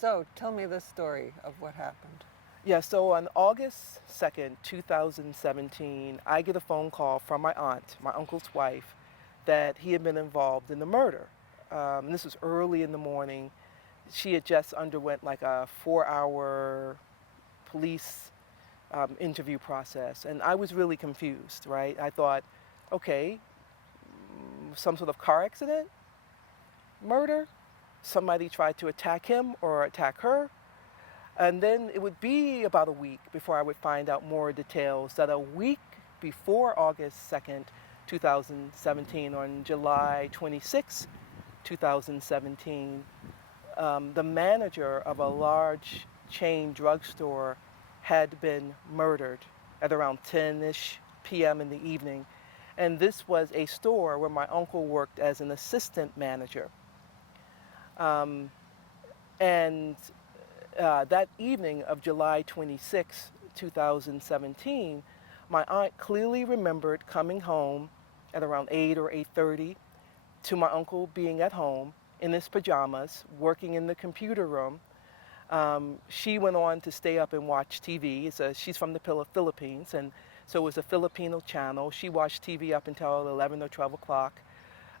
So tell me the story of what happened. Yeah, so on August 2nd, 2017, I get a phone call from my aunt, my uncle's wife, that he had been involved in the murder. This was early in the morning. She had just underwent like a 4-hour police interview process, and I was really confused, right? I thought, okay, some sort of car accident, murder, somebody tried to attack him or attack her. And then it would be about a week before I would find out more details that a week before August 2nd, 2017, on July 26, 2017, the manager of a large chain drugstore had been murdered at around 10-ish p.m. in the evening. And this was a store where my uncle worked as an assistant manager. Um, and that evening of July 26, 2017, my aunt clearly remembered coming home at around 8 or 8:30 to my uncle being at home in his pajamas, working in the computer room. She went on to stay up and watch TV. She's from the Philippines, and so it was a Filipino channel. She watched TV up until 11 or 12 o'clock.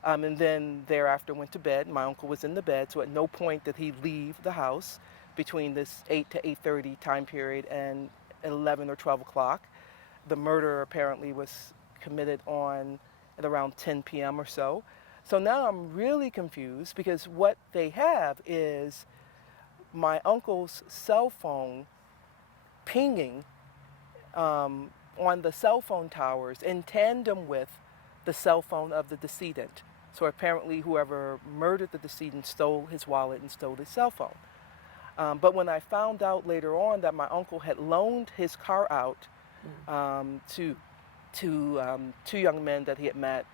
And then thereafter went to bed. My uncle was in the bed, so at no point did he leave the house between this 8 to 8:30 time period and 11 or 12 o'clock. The murder apparently was committed on at around 10 p.m. or so. So now I'm really confused because what they have is my uncle's cell phone pinging on the cell phone towers in tandem with the cell phone of the decedent. So apparently whoever murdered the decedent stole his wallet and stole his cell phone. But when I found out later on that my uncle had loaned his car out to two young men that he had met,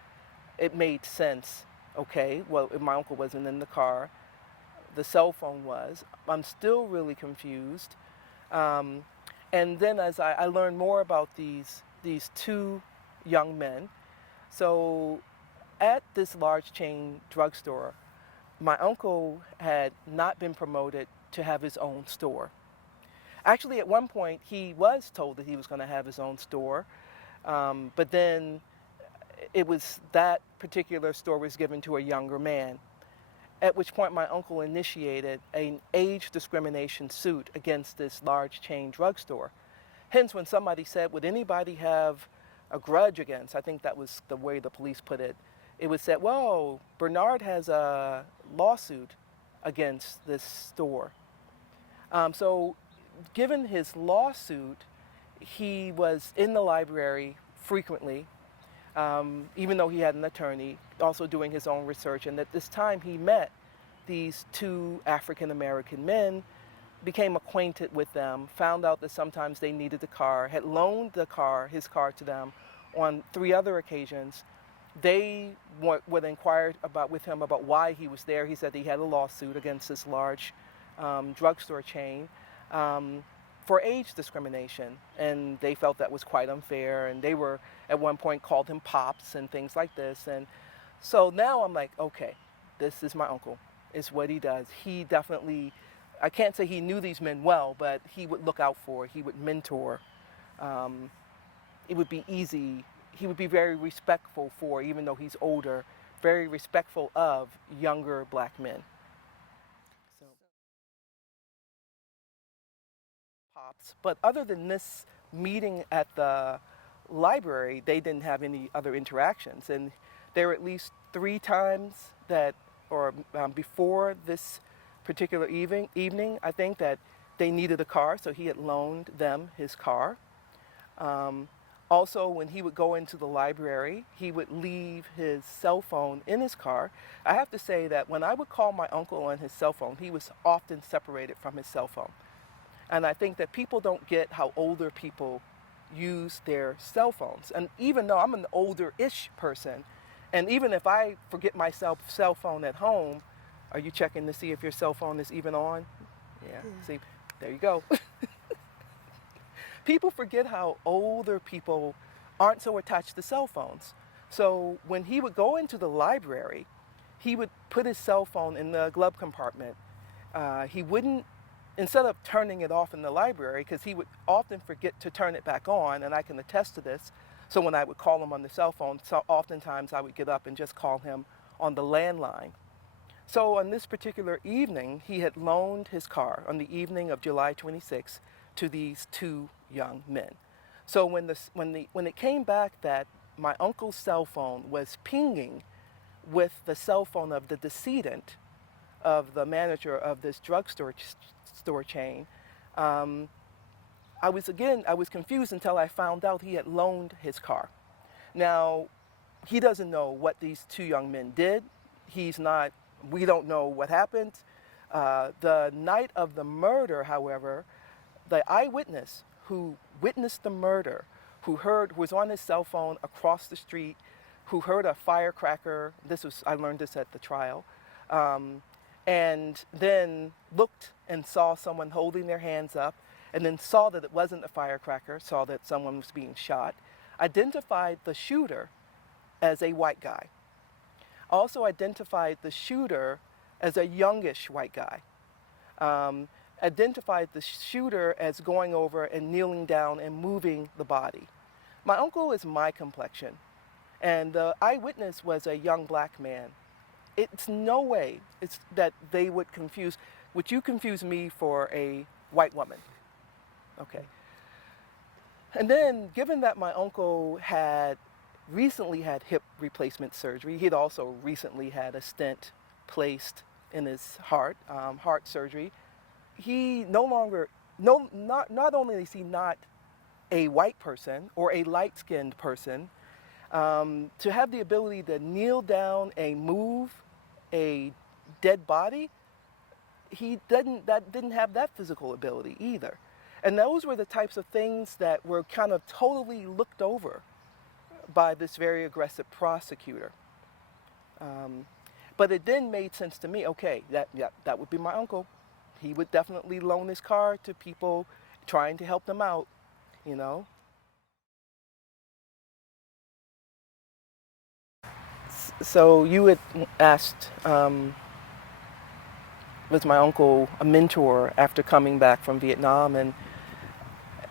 it made sense. Okay, well, if my uncle wasn't in the car, the cell phone was. I'm still really confused. And then as I learned more about these two young men, so at this large chain drugstore, my uncle had not been promoted to have his own store. Actually, at one point, he was told that he was going to have his own store, but then it was that particular store was given to a younger man, at which point my uncle initiated an age discrimination suit against this large chain drugstore. Hence, when somebody said, would anybody have a grudge against, I think that was the way the police put it, it was said, well, Bernard has a lawsuit against this store. So given his lawsuit, he was in the library frequently, even though he had an attorney, also doing his own research. And at this time, he met these two African-American men, became acquainted with them, found out that sometimes they needed a car, had loaned his car to them on 3 other occasions. They would inquire with him about why he was there. He said he had a lawsuit against this large drugstore chain for age discrimination, and they felt that was quite unfair, and they were at one point called him Pops and things like this. And so now I'm like, okay, this is my uncle. It's what he does. He definitely, I can't say he knew these men well, but he would look out for, he would mentor. It would be easy. He would be very respectful for, even though he's older, very respectful of younger black men. So, Pops. But other than this meeting at the library, they didn't have any other interactions. And there were at least 3 times that, or before this particular evening, I think that they needed a car, so he had loaned them his car. Also, when he would go into the library, he would leave his cell phone in his car. I have to say that when I would call my uncle on his cell phone, he was often separated from his cell phone. And I think that people don't get how older people use their cell phones. And even though I'm an older-ish person, and even if I forget my cell phone at home, are you checking to see if your cell phone is even on? Yeah. See, there you go. People forget how older people aren't so attached to cell phones. So when he would go into the library, he would put his cell phone in the glove compartment. He wouldn't instead of turning it off in the library, because he would often forget to turn it back on, and I can attest to this. So when I would call him on the cell phone, so oftentimes I would get up and just call him on the landline. So on this particular evening, he had loaned his car on the evening of July 26th to these two young men. So when it came back that my uncle's cell phone was pinging with the cell phone of the decedent, of the manager of this drugstore chain, I was confused until I found out he had loaned his car. Now, he doesn't know what these two young men did. We don't know what happened. The night of the murder, however, the eyewitness who witnessed the murder, who was on his cell phone across the street, who heard a firecracker, I learned this at the trial, and then looked and saw someone holding their hands up, and then saw that it wasn't a firecracker, saw that someone was being shot, identified the shooter as a white guy. Also identified the shooter as a youngish white guy. Identified the shooter as going over and kneeling down and moving the body. My uncle is my complexion, and the eyewitness was a young black man. It's no way that they would you confuse me for a white woman? Okay. And then, given that my uncle had recently had hip replacement surgery, he'd also recently had a stent placed in his heart surgery. He not only is he not a white person or a light-skinned person, to have the ability to kneel down and move a dead body, he didn't have that physical ability either. And those were the types of things that were kind of totally looked over by this very aggressive prosecutor. But it then made sense to me, okay, that would be my uncle. He would definitely loan his car to people trying to help them out, you know. So you had asked, was my uncle a mentor after coming back from Vietnam? And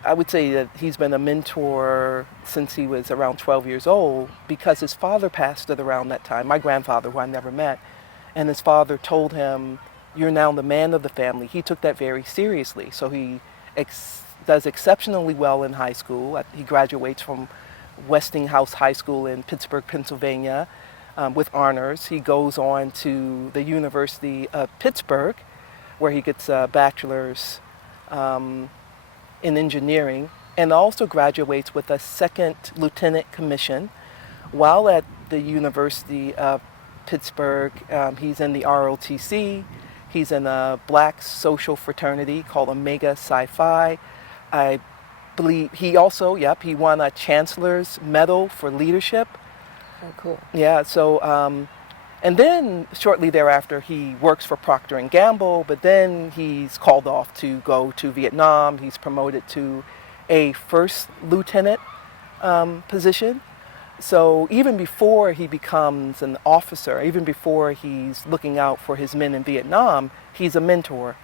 I would say that he's been a mentor since he was around 12 years old, because his father passed at around that time, my grandfather, who I never met. And his father told him, "You're now the man of the family." He took that very seriously. So he does exceptionally well in high school. He graduates from Westinghouse High School in Pittsburgh, Pennsylvania, with honors. He goes on to the University of Pittsburgh, where he gets a bachelor's in engineering, and also graduates with a second lieutenant commission. While at the University of Pittsburgh, he's in the ROTC. He's in a black social fraternity called Omega Psi Phi. I believe he also, he won a Chancellor's Medal for Leadership. Oh, cool. Yeah, so, and then shortly thereafter, he works for Procter & Gamble, but then he's called off to go to Vietnam. He's promoted to a first lieutenant position. So even before he becomes an officer, even before he's looking out for his men in Vietnam, he's a mentor.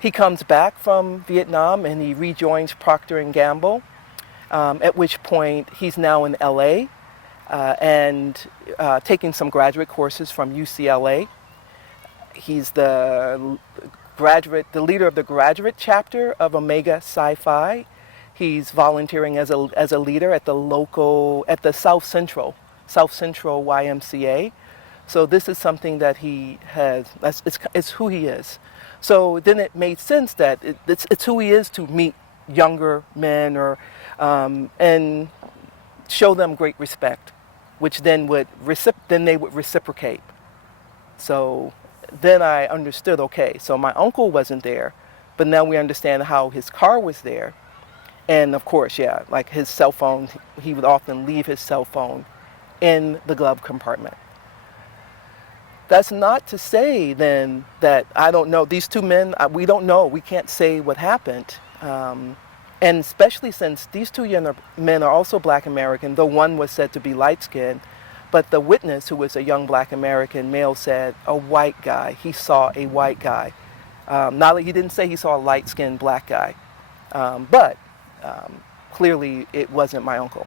He comes back from Vietnam and he rejoins Procter & Gamble, at which point he's now in LA and taking some graduate courses from UCLA. He's the leader of the graduate chapter of Omega Psi Phi. He's volunteering as a leader at the South Central YMCA. So this is something that he has, it's who he is. So then it made sense that it's who he is to meet younger men and show them great respect, which then they would reciprocate. So then I understood, okay, so my uncle wasn't there, but now we understand how his car was there. And of course, like his cell phone, he would often leave his cell phone in the glove compartment. That's not to say then that I don't know, these two men, we don't know, we can't say what happened. And especially since these two young men are also Black American, though one was said to be light-skinned, but the witness, who was a young Black American male, said a white guy, he saw a white guy. Not he didn't say he saw a light-skinned black guy, but clearly it wasn't my uncle.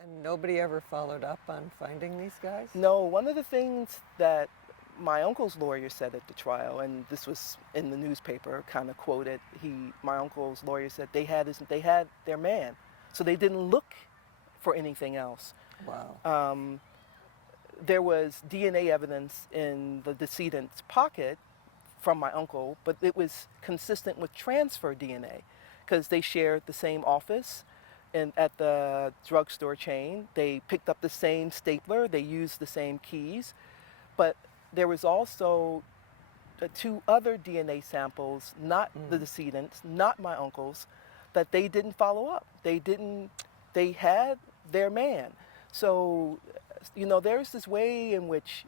And nobody ever followed up on finding these guys? No, one of the things that my uncle's lawyer said at the trial, and this was in the newspaper, kind of quoted, my uncle's lawyer said they had their man, so they didn't look for anything else. Wow. There was DNA evidence in the decedent's pocket from my uncle, but it was consistent with transfer DNA because they shared the same office and at the drugstore chain. They picked up the same stapler, they used the same keys, but there was also 2 other DNA samples, not the decedent's, not my uncle's, that they didn't follow up. They had their man. So, you know, there's this way in which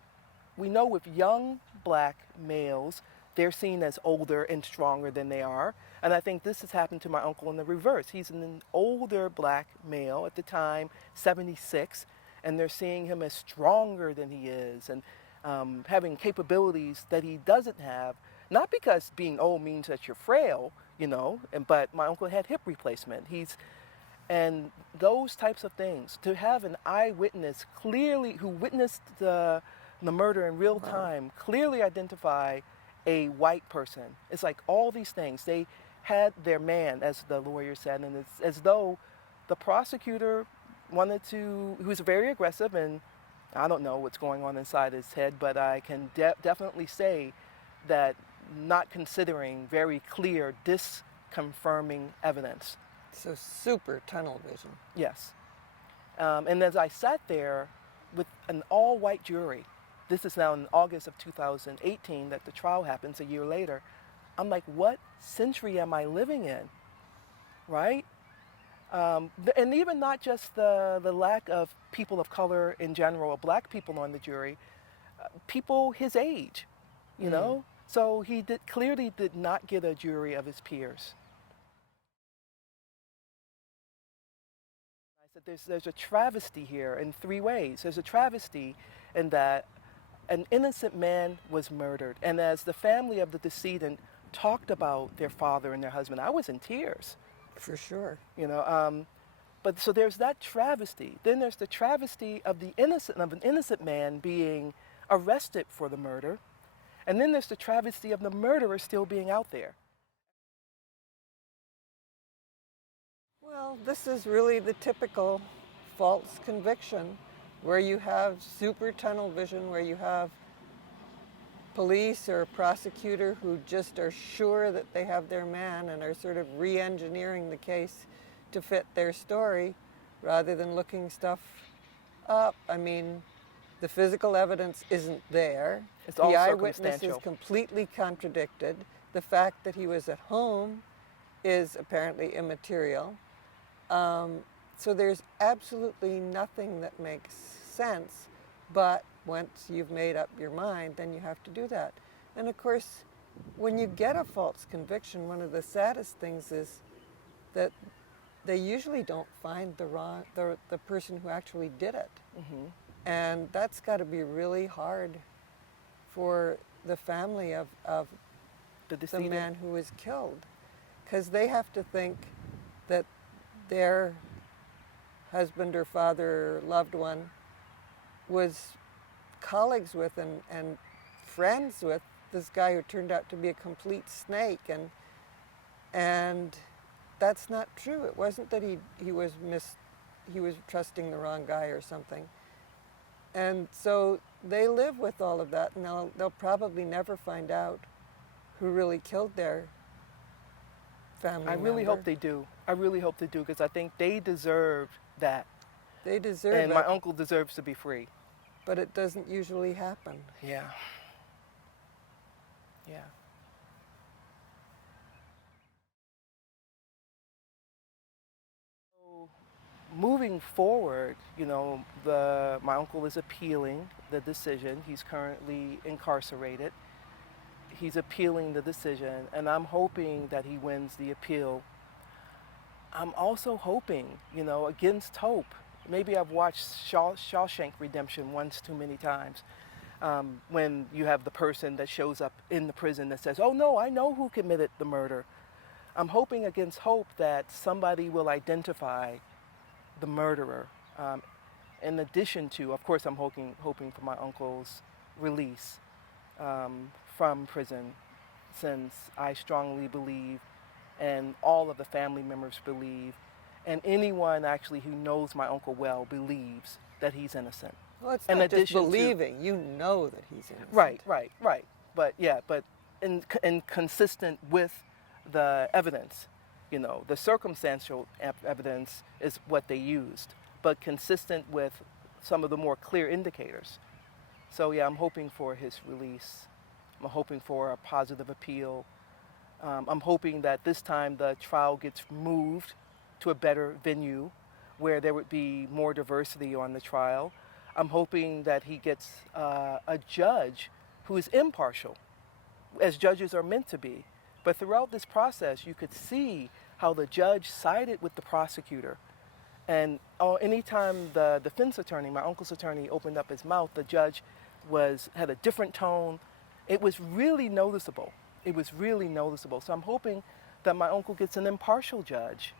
we know with young black males, they're seen as older and stronger than they are. And I think this has happened to my uncle in the reverse. He's an older black male at the time, 76, and they're seeing him as stronger than he is and having capabilities that he doesn't have. Not because being old means that you're frail, you know, but my uncle had hip replacement. And those types of things, to have an eyewitness clearly, who witnessed the murder in real time, clearly identify a white person. It's like all these things. They had their man, as the lawyer said, and it's as though the prosecutor wanted to, who was very aggressive, and I don't know what's going on inside his head, but I can definitely say that not considering very clear, disconfirming evidence. So super tunnel vision. Yes. And as I sat there with an all-white jury, this is now in August of 2018 that the trial happens a year later, I'm like, what century am I living in, right? And even not just the lack of people of color in general, or black people on the jury, people his age, you know? So he clearly did not get a jury of his peers. There's a travesty here in 3 ways. There's a travesty in that an innocent man was murdered. And as the family of the decedent talked about their father and their husband, I was in tears. For sure. You know, but so there's that travesty. Then there's the travesty of an innocent man being arrested for the murder. And then there's the travesty of the murderer still being out there. Well, this is really the typical false conviction where you have super tunnel vision, where you have police or a prosecutor who just are sure that they have their man and are sort of re-engineering the case to fit their story rather than looking stuff up. I mean, the physical evidence isn't there. It's all the eyewitness is circumstantial. completely contradicted. The fact that he was at home is apparently immaterial. So there's absolutely nothing that makes sense, but once you've made up your mind, then you have to do that. And of course, when you get a false conviction, one of the saddest things is that they usually don't find the person who actually did it. And that's got to be really hard for the family of the man who was killed, because they have to think that their husband or father or loved one was colleagues with and friends with this guy who turned out to be a complete snake, and that's not true. It wasn't that he was trusting the wrong guy or something. And so they live with all of that, and they'll probably never find out who really killed their family member. I really hope they do. I really hope they do, because I think they deserve that. They deserve it. And my uncle deserves to be free. But it doesn't usually happen. Yeah. Yeah. So, moving forward, you know, my uncle is appealing the decision. He's currently incarcerated. He's appealing the decision, and I'm hoping that he wins the appeal. I'm also hoping, you know, against hope. Maybe I've watched Shawshank Redemption once too many times. when you have the person that shows up in the prison that says, oh no, I know who committed the murder. I'm hoping against hope that somebody will identify the murderer. In addition to, of course, I'm hoping for my uncle's release from prison, since I strongly believe, and all of the family members believe, and anyone actually who knows my uncle well believes that he's innocent. Well, it's In not just addition to- believing, you know that he's innocent. Right. But yeah, but in consistent with the evidence, the circumstantial evidence is what they used, but consistent with some of the more clear indicators. So yeah, I'm hoping for his release. I'm hoping for a positive appeal. I'm hoping that this time the trial gets moved to a better venue where there would be more diversity on the trial. I'm hoping that he gets a judge who is impartial, as judges are meant to be. But throughout this process, you could see how the judge sided with the prosecutor. And anytime the defense attorney, my uncle's attorney, opened up his mouth, the judge had a different tone. It was really noticeable. So I'm hoping that my uncle gets an impartial judge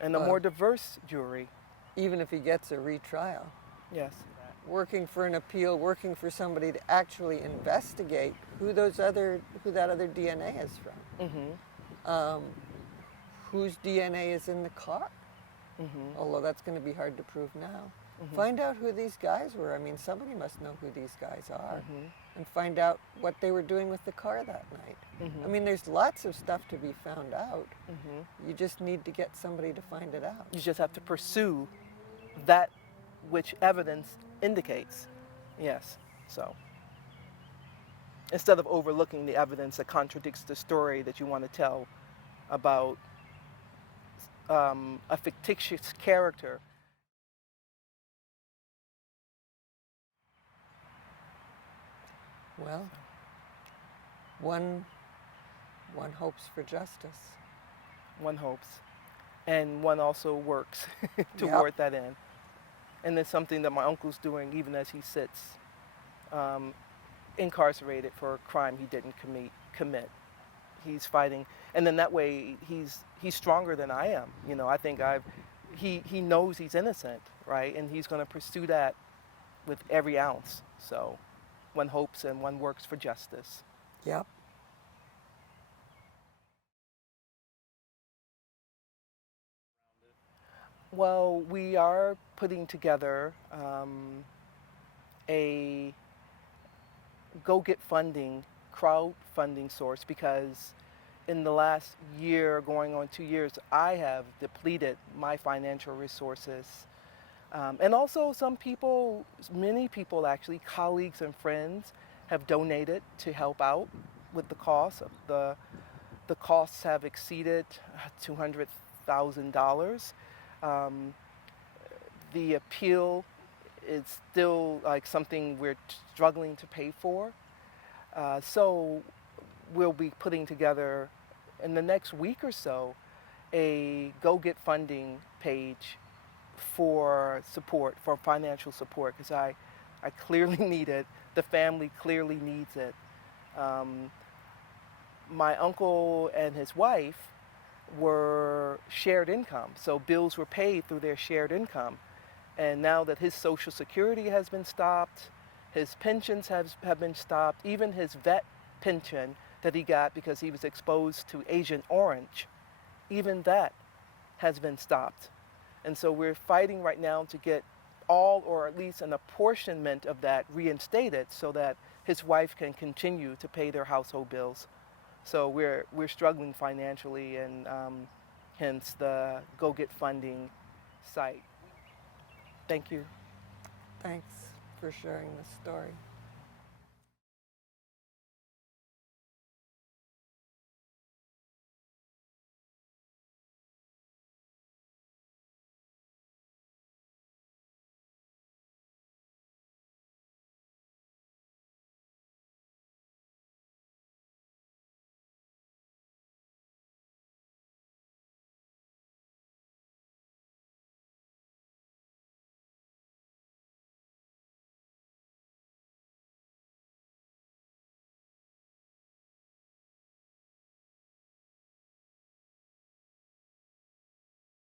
and a more diverse jury. Even if he gets a retrial. Yes. Working for an appeal, working for somebody to actually investigate who that other DNA is from. Mm-hmm. Whose DNA is in the car. Mm-hmm. Although that's going to be hard to prove now. Mm-hmm. Find out who these guys were. I mean, somebody must know who these guys are. Mm-hmm. And find out what they were doing with the car that night. Mm-hmm. I mean, there's lots of stuff to be found out. Mm-hmm. You just need to get somebody to find it out. You just have to pursue that which evidence indicates. Yes. So instead of overlooking the evidence that contradicts the story that you want to tell about a fictitious character. Well, one hopes for justice. One hopes. And one also works toward that end. And it's something that my uncle's doing even as he sits incarcerated for a crime he didn't commit. He's fighting, and then that way he's stronger than I am. I think he knows he's innocent, right? And he's going to pursue that with every ounce. So one hopes and one works for justice. Yep. Well, we are putting together a go-get funding, crowdfunding source, because in the last year, going on 2 years, I have depleted my financial resources. And also many people actually, colleagues and friends, have donated to help out with the cost. The costs have exceeded $200,000. The appeal is still like something we're struggling to pay for. So we'll be putting together in the next week or so a go-get funding page for support, for financial support, because I clearly need it. The family clearly needs it. My uncle and his wife were shared income, so bills were paid through their shared income. And now that his Social Security has been stopped, his pensions have been stopped, even his vet pension that he got because he was exposed to Agent Orange, even that has been stopped. And so we're fighting right now to get all, or at least an apportionment of that, reinstated so that his wife can continue to pay their household bills. So we're struggling financially, and hence the Go Get Funding site. Thank you. Thanks for sharing the story.